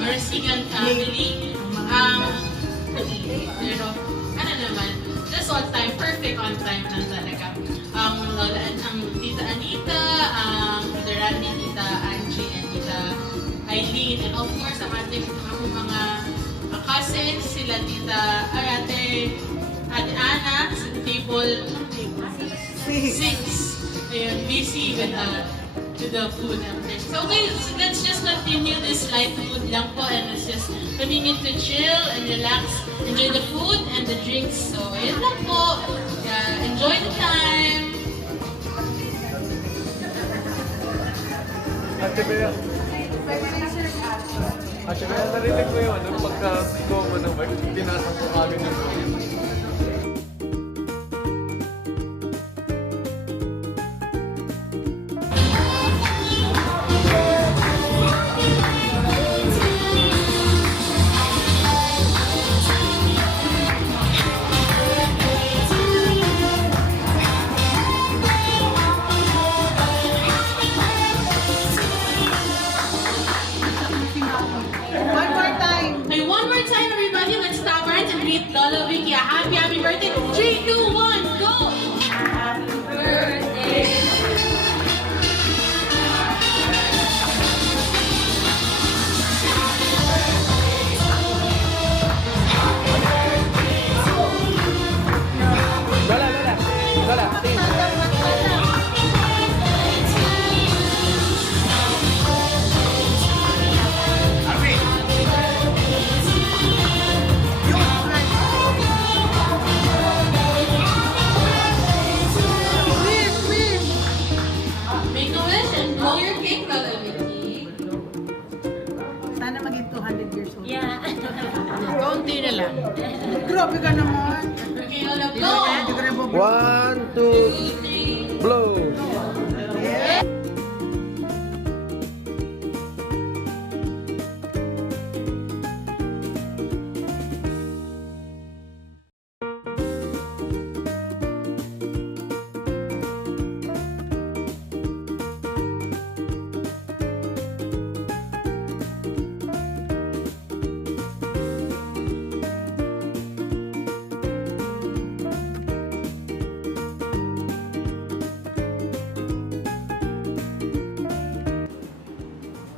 Mercian family. Pero, ano naman, just on time, perfect on time lang talaga. Ang Tita Anita, ang Brother Randy, Tita Angie, and Tita Eileen, and of course, ang ating mga cousins, sila Tita, Ate Ana, sa table 6. Ayun, busy with the food and things. So okay, so let's just continue this light food lang po, and let's just continue to chill and relax, enjoy the food and the drinks. So ayun lang po, enjoy the time. Ate Bea, narinig mo yun, pagka-go mo ng bike, pinasang ko kami ng bike. One more time, everybody. Let's stop right and greet Lola Vicky a happy birthday. 3, 2, 1, go! Happy birthday. Make a wish and blow your cake, Lola Vicky. Sana maging 200 years old. Yeah. Kaunti na lang. Grabe ka naman. Okay, Lola, go! Hindi ko na bobo. 1, 2, blow!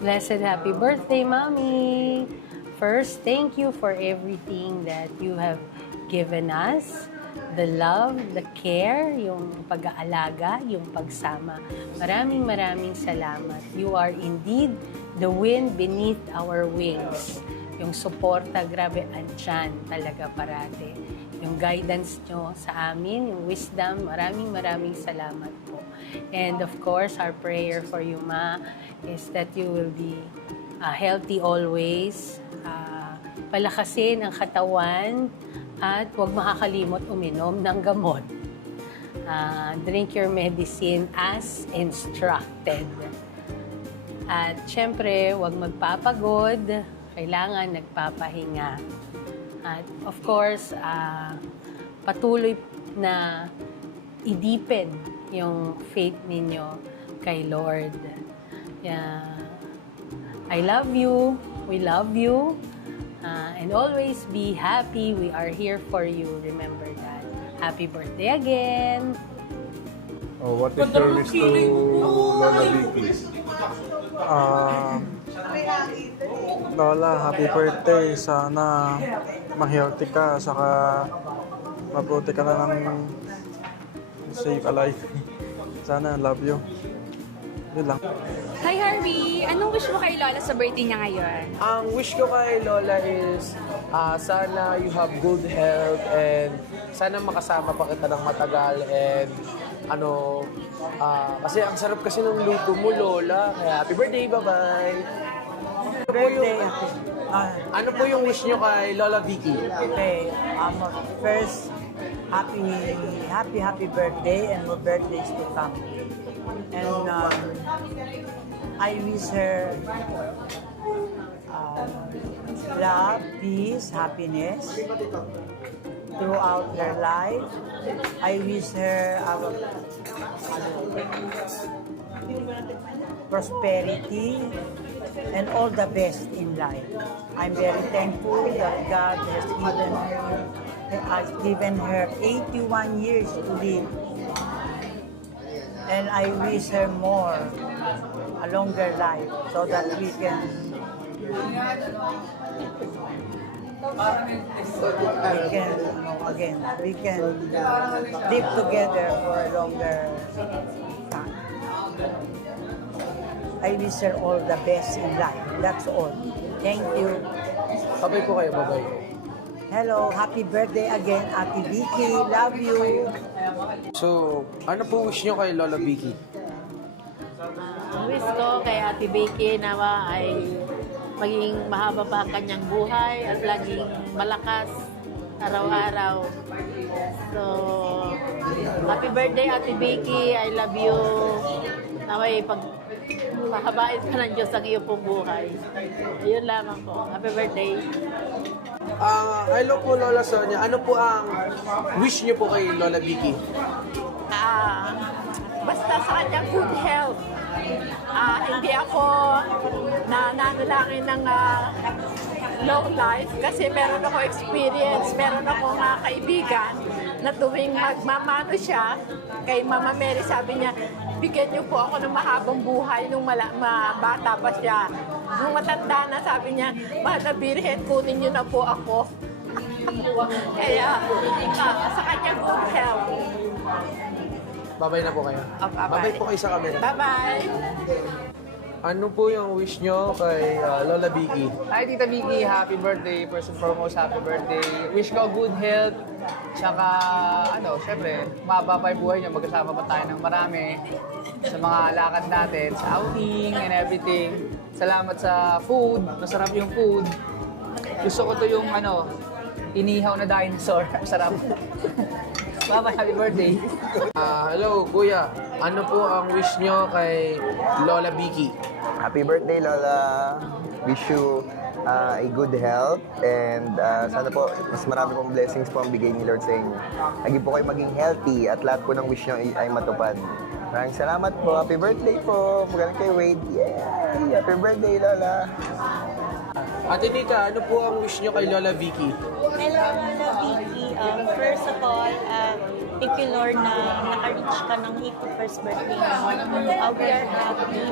Blessed happy birthday, Mommy! First, thank you for everything that you have given us. The love, the care, yung pag-aalaga, yung pagsama. Maraming salamat. You are indeed the wind beneath our wings. Yung suporta, grabe, andyan talaga parate. Yung guidance nyo sa amin, yung wisdom, maraming salamat po. And of course, our prayer for you, Ma, is that you will be healthy always, palakasin ang katawan, at huwag makakalimot uminom ng gamot. Drink your medicine as instructed. At syempre, huwag magpapagod, kailangan nagpapahinga. At of course, patuloy na i-deepen yung faith ninyo kay Lord. Yeah. I love you. We love you. And and always be happy. We are here for you. Remember that. Happy birthday again. Oh, what is your wish to Lola Vicky? Lola, happy birthday. Sana ma-healthy ka, saka mabuti ka na ng safe alive. Sana, love you. Yun lang. Hi Harvey! Anong wish mo kay Lola sa birthday niya ngayon? Ang wish ko kay Lola is sana you have good health and sana makasama pa kita ng matagal and kasi ang sarap kasi ng luto mo, Lola. Kaya happy birthday, bye-bye! Ano po yung wish nyo kay Lola Vicky? Okay, first, happy birthday and more birthdays to come. And I wish her love, peace, happiness throughout her life. I wish her prosperity and all the best in life. I'm very thankful that God has given her 81 years to live. And I wish her more, a longer life, so that we can live together for a longer time. I wish her all the best in life. That's all. Thank you. Sabay po kayo, bye-bye. Hello, happy birthday again, Ate Vicky. Love you. So, ano po wish nyo kay Lola Vicky? Ang wish ko kay Ate Vicky nawa ay maging mahaba pa ang kanyang buhay at laging malakas araw-araw. So, happy birthday Ate Vicky. I love you. Naway pag mahabain pa ng Diyos ang iyo pong buhay. Ayun lamang po. Happy birthday. Hello po, Lola Sonia. Ano po ang wish nyo po kay Lola Vicky? Basta sa kanyang good health. Hindi ako nananalangin ng long life kasi meron ako experience, meron ako mga kaibigan na tuwing magmamano siya kay Mama Mary, sabi niya, bigyan niyo po ako ng mahabang buhay nung bata pa siya. Nung matanda na, sabi niya, Mahal na Birhen, kunin niyo na po ako. Kaya, sa kanyang good health. Babay na po kayo. Babay po kayo sa camera. Bye-bye! Ano po yung wish nyo kay Lola Vicky? Hi, Tita Vicky. Happy birthday. First and foremost, happy birthday. Wish ko good health. Tsaka, syempre, mababa pa yung buhay niyo. Magkasama pa tayo ng marami sa mga lakad natin, sa outing and everything. Salamat sa food. Masarap yung food. Gusto ko to yung, inihaw na dinosaur. Sarap. Bye-bye. Happy birthday. Hello, Kuya. Ano po ang wish nyo kay Lola Vicky? Happy birthday, Lola. Wish you a good health and sana po mas marami pong blessings po ang bigay ni Lord sa inyo. Lagi po kayo maging healthy at lahat po ng wish nyo ay matupad. Maraming salamat po. Happy birthday po. Magaling kay Wade. Yay! Happy birthday, Lola. Ate Nika, ano po ang wish nyo kay Lola Vicky? Hello, Lola Vicky. First of all, thank you, Lord, na naka-reach ka ng 81st birthday mo. We are happy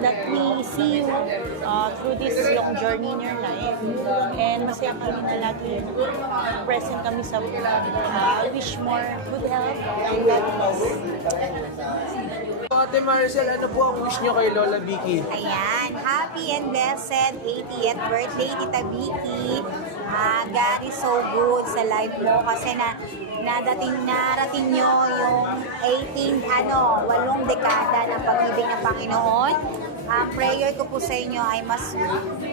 that we see you through this long journey in your life. And masaya kami na lagi present kami sa buhay. I wish more good health and happiness. Ate Maricel, ano po ang wish nyo kay Lola Vicky? Ayan, happy and blessed 80th birthday, Tita Vicky. God is so good sa life mo kasi narating nyo yung 8 dekada ng pag-ibig ng Panginoon. Ang prayer ko po sa inyo ay mas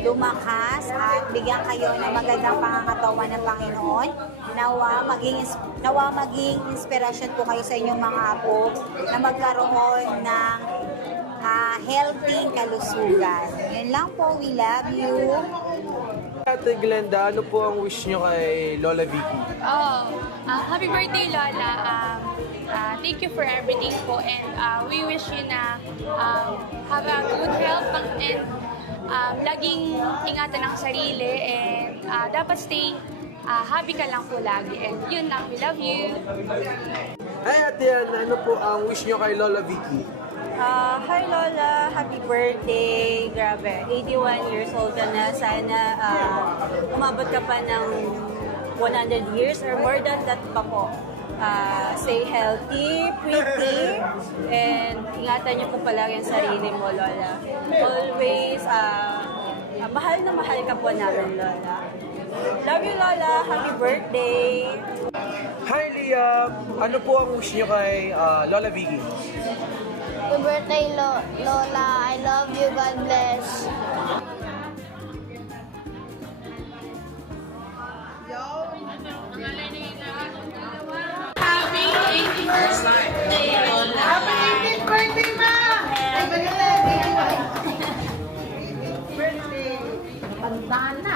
lumakas at bigyan kayo ng magandang pangangatawan ng Panginoon. Nawa maging inspirasyon po kayo sa inyong mga apo na magkaroon ng healthy kalusugan. Yun lang po, we love you. Ate Glenda, ano po ang wish nyo kay Lola Vicky? Happy birthday, Lola. Thank you for everything po and we wish you na have a good health and laging ingatan ang sarili and dapat stay happy ka lang po lagi. And yun lang, we love you. Hi Ate Ann, ano po ang wish nyo kay Lola Vicky? Hi Lola, happy birthday. Grabe, 81 years old ka na. Sana umabot ka pa ng 100 years or more than that pa po. Stay healthy, pretty, and ingatan niyo po palagi ang sarili mo, Lola. Always, mahal na mahal ka po namin, Lola. Love you, Lola. Happy birthday. Hi Liam, ano po ang wish nyo kay Lola Vicky? Happy birthday, Lola. I love you. God bless. Happy 81st birthday, Lola. Happy 18th birthday, ma! Birthday. Pandaan na.